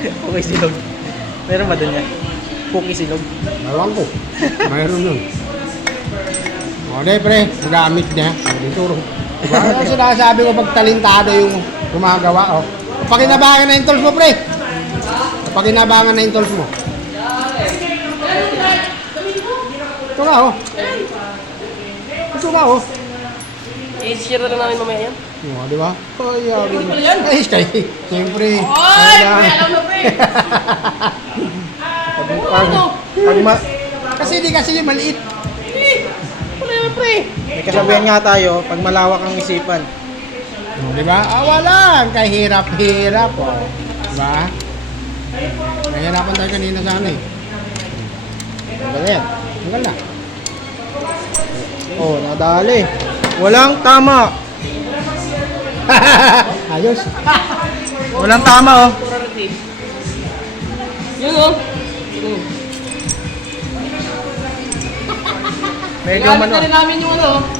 Cookie silog. Meron ba dun yan? Cookie silog. Ewan ko. Mayroon yun. O, de, pre. Magamit niya. Dito. Diba? Ano sinasabi ko pag talentado yung gumagawa, oh. Pakinabangan na yung tools mo, pre. Pakinabangan na yung tools mo. Ito nga, oh. Ito nga, oh. I-share na lang namin mamaya yan. O, di ba? Ay, ay, kay. Siyempre. Oy! Alam na, pre! Kasi di kasi maliit. Wala yan, pre! May kasabihan nga tayo, pag malawak ang isipan. O, di ba? Wala. Kahirap-hirap, oh. Di ba? Nahihirapan tayo kanina sa ano, eh. Tanggal yan. Tanggal na. Oh, nadali. Walang tama. Ayos. Walang tama, oh. Yun, oh. Medyo Gamit mano. na rin namin yung ano,